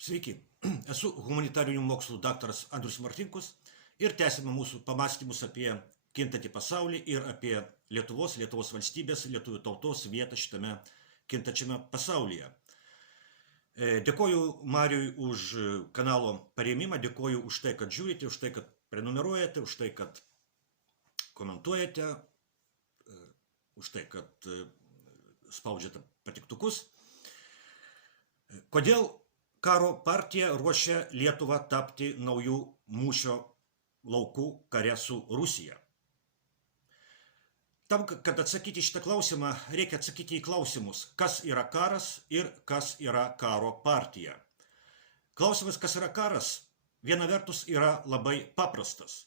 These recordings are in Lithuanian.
Sveiki, esu humanitarinių mokslų daktaras Andrius Martinkus ir tęsime mūsų pamastymus apie kintantį pasaulį ir apie Lietuvos valstybės, lietuvių tautos vietą šitame kintačiame pasaulyje. Dėkoju Mariui už kanalo parėmimą, dėkoju už tai, kad žiūrite, už tai, kad prenumeruojate, už tai, kad komentuojate, už tai, kad spaudžiate patiktukus. Kodėl karo partija ruošia Lietuvą tapti naujų mūšio laukų kare su Rusija? Tam, kad atsakyti šitą klausimą, reikia atsakyti į klausimus, kas yra karas ir kas yra karo partija. Klausimas, kas yra karas, viena vertus yra labai paprastas.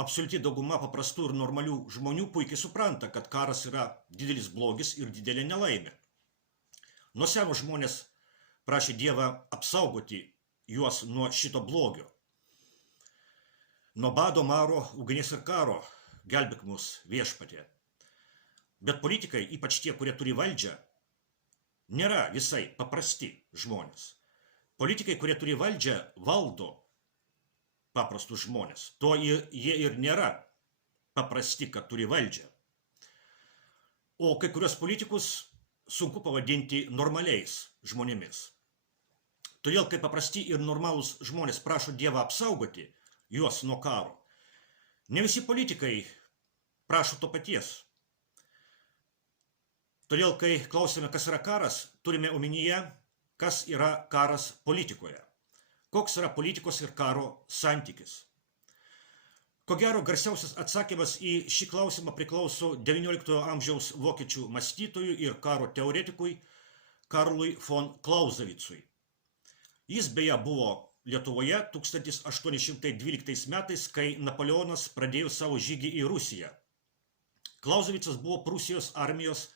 Absoliuti dauguma paprastų ir normalių žmonių puikiai supranta, kad karas yra didelis blogis ir didelė nelaimė. Nuo seno žmonės prašė Dievą apsaugoti juos nuo šito blogio. Nuo bado, maro, ugnies ir karo gelbėk mus viešpatie. Bet politikai, ypač tie, kurie turi valdžią, nėra visai paprasti žmonės. Politikai, kurie turi valdžią, valdo paprastus žmonės. To jie ir nėra paprasti, kad turi valdžią. O kai kurios politikus sunku pavadinti normaliais žmonėmis. Todėl, kai paprasti ir normalūs žmonės prašo Dievą apsaugoti juos nuo karo, ne visi politikai prašo to paties. Todėl, kai klausime, kas yra karas, turime omenyje, kas yra karas politikoje. Koks yra politikos ir karo santykis. Ko gero, garsiausias atsakymas į šį klausimą priklauso XIX amžiaus vokiečių mąstytojui ir karo teoretikui Karlui von Clausewicui. Jis beje buvo Lietuvoje 1812 metais, kai Napoleonas pradėjo savo žygį į Rusiją. Clausewicas buvo Prūsijos armijos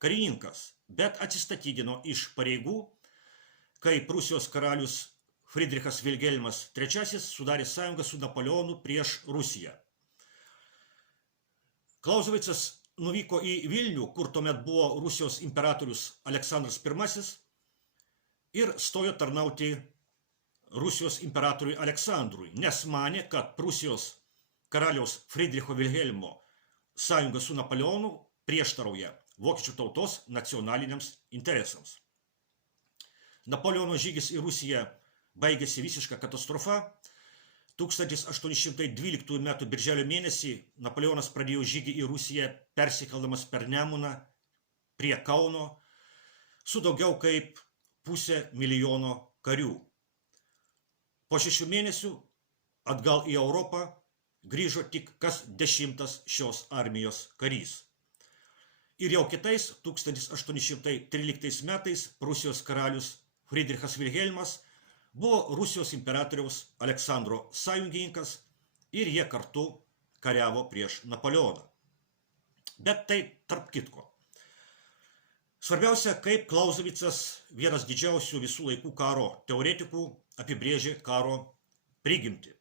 karininkas, bet atsistatydino iš pareigų, kai Prūsijos karalius Friedrichas Vilhelmas III sudarė sąjungą su Napoleonu prieš Rusiją. Clausewicas nuvyko į Vilnių, kur tuomet buvo Rusijos imperatorius Aleksandras I, ir stojo tarnauti Rusijos imperatoriui Aleksandrui, nes manė, kad Prūsijos karaliaus Friedricho Vilhelmo sąjunga su Napoleonu prieštarauja vokiečių tautos nacionaliniams interesams. Napoleono žygis į Rusiją baigėsi visiška katastrofa. 1812 m. birželio mėnesį Napoleonas pradėjo žygį į Rusiją, persikeldamas per Nemuną prie Kauno su daugiau kaip 500 000 karių. Po 6 mėnesių atgal į Europą grįžo tik kas 10 šios armijos karys. Ir jau kitais 1813 metais Prūsijos karalius Friedrichas Vilhelmas buvo Rusijos imperatoriaus Aleksandro sąjungininkas ir jie kartu kariavo prieš Napoleoną. Bet tai tarp kitko. Svarbiausia, kaip Clausewicas, vienas didžiausių visų laikų karo teoretikų, apibrėžė karo prigimtį.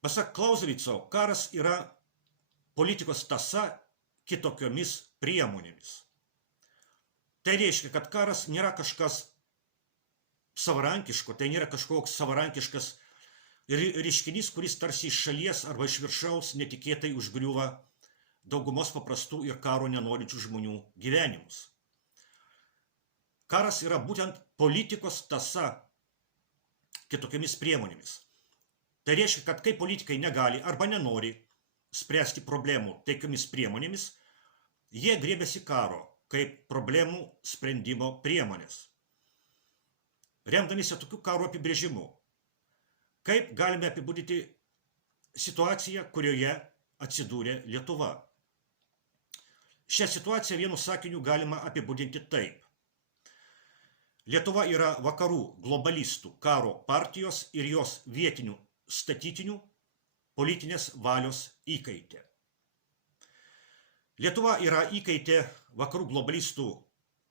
Pasak Clausewico, karas yra politikos tąsa kitokiomis priemonėmis. Tai reiškia, kad karas nėra kažkas savarankiško, tai nėra kažkoks savarankiškas reiškinys, kuris tarsi iš šalies arba iš viršaus netikėtai užgriūva daugumos paprastų ir karo nenorinčių žmonių gyvenimus. Karas yra būtent politikos tąsa kitokiomis priemonėmis. Tai reiškia, kad kai politikai negali arba nenori spręsti problemų taikiomis priemonėmis, jie griebiasi karo kaip problemų sprendimo priemonės. Remdamiesi tokiu karo apibrėžimu, kaip galime apibūdinti situaciją, kurioje atsidūrė Lietuva. Šią situaciją vienu sakiniu galima apibūdinti taip. Lietuva yra vakarų globalistų karo partijos ir jos vietinių statytinių politinės valios įkaitė. Lietuva yra įkaitė vakarų globalistų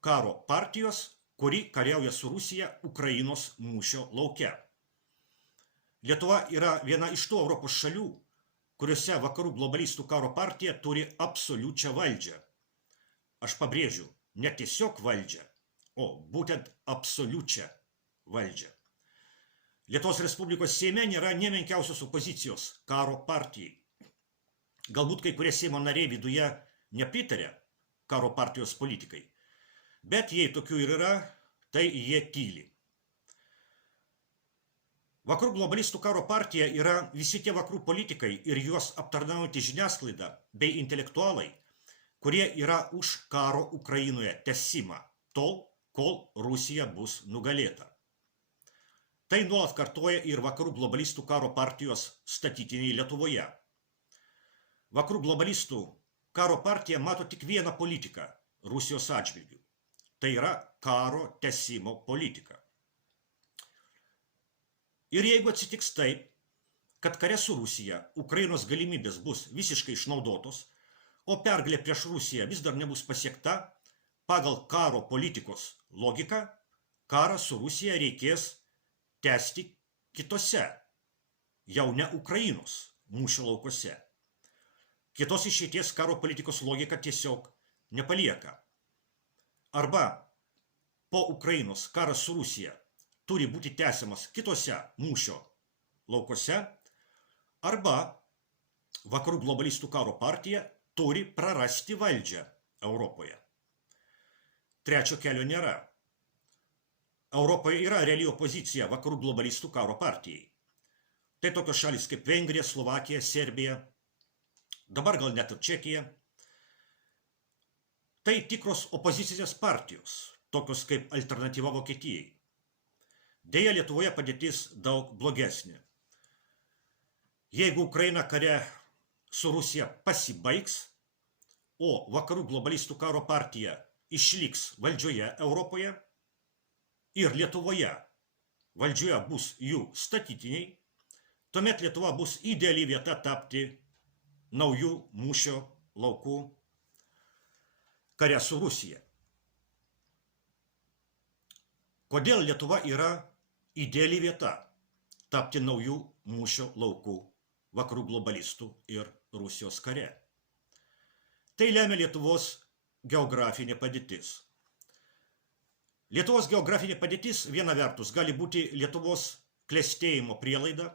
karo partijos, kuri kariauja su Rusija Ukrainos mūšio lauke. Lietuva yra viena iš tų Europos šalių, kuriuose vakarų globalistų karo partija turi absoliučią valdžią. Aš pabrėžiu, ne tiesiog valdžią, o būtent absoliučią valdžią. Lietuvos Respublikos Seime nėra nemenkiausios opozicijos karo partijai. Galbūt kai kurie Seimo nariai viduje nepritarė karo partijos politikai, bet jei tokių ir yra, tai jie tyli. Vakarų globalistų karo partija yra visi tie vakarų politikai ir juos aptarnaujantį žiniasklaidą bei intelektualai, kurie yra už karo Ukrainoje tęsimą, tol, kol Rusija bus nugalėta. Tai nuolat kartoja ir vakarų globalistų karo partijos statytiniai Lietuvoje. Vakarų globalistų karo partija mato tik vieną politiką Rusijos atžvilgiu. Tai yra karo tęsimo politika. Ir jeigu atsitiks taip, kad kare su Rusija Ukrainos galimybės bus visiškai išnaudotos, o pergalė prieš Rusiją vis dar nebus pasiekta, pagal karo politikos logiką, karą su Rusija reikės tęsti kitose, jau ne Ukrainos mūšio laukose. Kitos išeities karo politikos logika tiesiog nepalieka. Arba po Ukrainos karas su Rusija turi būti tęsiamas kitose mūšio laukose, arba vakarų globalistų karo partija turi prarasti valdžią Europoje. Trečio kelio nėra. Europoje yra reali opozicija vakarų globalistų karo partijai. Tai tokios šalis kaip Vengrija, Slovakija, Serbija, dabar gal net ir Čekija. Tai tikros opozicinės partijos, tokios kaip alternatyva Vokietijai. Deja, Lietuvoje padėtis daug blogesnė. Jeigu Ukraina kare su Rusija pasibaigs, o vakarų globalistų karo partija išliks valdžioje Europoje ir Lietuvoje valdžioje bus jų statytiniai, tuomet Lietuva bus ideali vieta tapti naujų mūšio laukų kare su Rusija. Kodėl Lietuva yra ideali vieta tapti naujų mūšio laukų vakarų globalistų ir Rusijos kare? Tai lemia Lietuvos geografinė padėtis. Lietuvos geografinė padėtis viena vertus gali būti Lietuvos klestėjimo prielaida,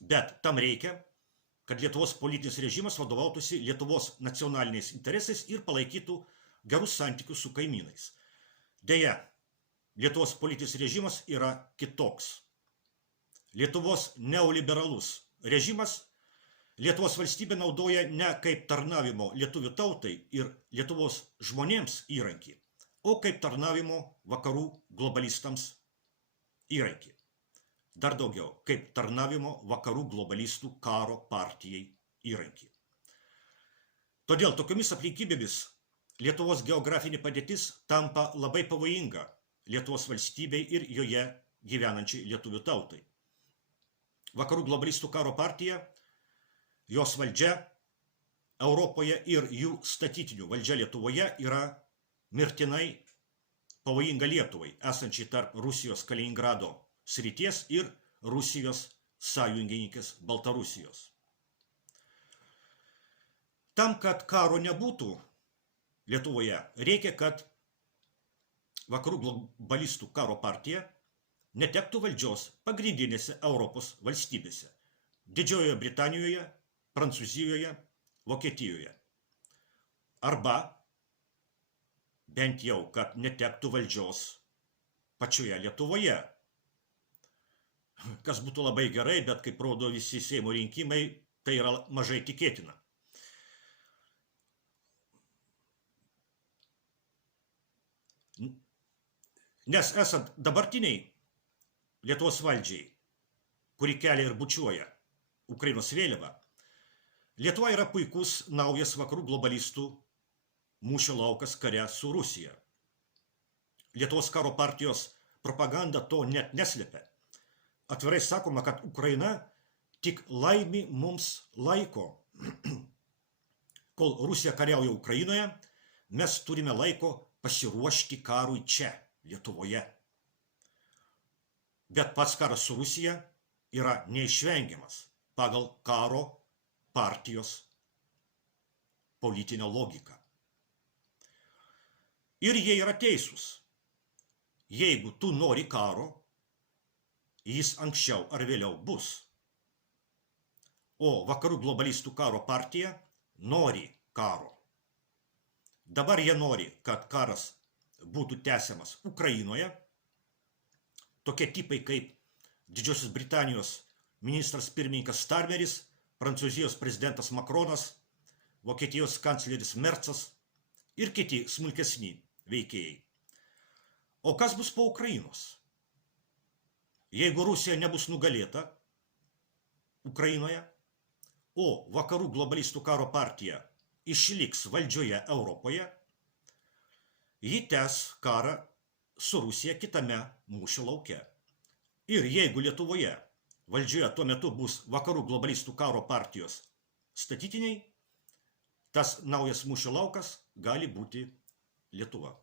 bet tam reikia, kad Lietuvos politinis režimas vadovautųsi Lietuvos nacionaliniais interesais ir palaikytų gerus santykius su kaimynais. Deja, Lietuvos politinis režimas yra kitoks. Lietuvos neoliberalus režimas Lietuvos valstybė naudoja ne kaip tarnavimo lietuvių tautai ir Lietuvos žmonėms įrankį, o kaip tarnavimo vakarų globalistams įrankį. Dar daugiau, kaip tarnavimo vakarų globalistų karo partijai įrankį. Todėl tokiomis aplinkybėmis Lietuvos geografinė padėtis tampa labai pavojinga Lietuvos valstybei ir joje gyvenančiai lietuvių tautai. Vakarų globalistų karo partija, jos valdžia Europoje ir jų statytinių valdžia Lietuvoje yra mirtinai pavojinga Lietuvai, esančiai tarp Rusijos Kaliningrado srities ir Rusijos sąjungininkės Baltarusijos. Tam, kad karo nebūtų Lietuvoje, reikia, kad vakarų globalistų karo partija netektų valdžios pagrindinėse Europos valstybėse – Didžiojoje Britanijoje, Prancūzijoje, Vokietijoje. Arba bent jau, kad netektų valdžios pačioje Lietuvoje. Kas būtų labai gerai, bet kaip rodo visi Seimo rinkimai, tai yra mažai tikėtina. Nes esant dabartiniai Lietuvos valdžiai, kuri kelia ir bučiuoja Ukrainos vėliavą, Lietuva yra puikus naujas vakarų globalistų mūšio laukas kare su Rusija. Lietuvos karo partijos propaganda to net neslepia. Atvirai sakoma, kad Ukraina tik laimi mums laiko. Kol Rusija kariauja Ukrainoje, mes turime laiko pasiruošti karui čia, Lietuvoje. Bet pats karas su Rusija yra neišvengiamas pagal karo partijos politinę logiką. Ir jie yra teisūs. jeigu tu nori karo, jis anksčiau ar vėliau bus. O vakarų globalistų karo partija nori karo. Dabar jie nori, kad karas būtų tęsiamas Ukrainoje. Tokie tipai kaip Didžiosios Britanijos ministras pirmininkas Starmeris, Prancūzijos prezidentas Makronas, Vokietijos kancleris Mercas ir kiti smulkesni veikėjai. O kas bus po Ukrainos? Jeigu Rusija nebus nugalėta Ukrainoje, o vakarų globalistų karo partija išliks valdžioje Europoje, ji tęs karą su Rusija kitame mūšio lauke. Ir jeigu Lietuvoje valdžioje tuo metu bus vakarų globalistų karo partijos statytiniai, tas naujas mūšio laukas gali būti Lietuva.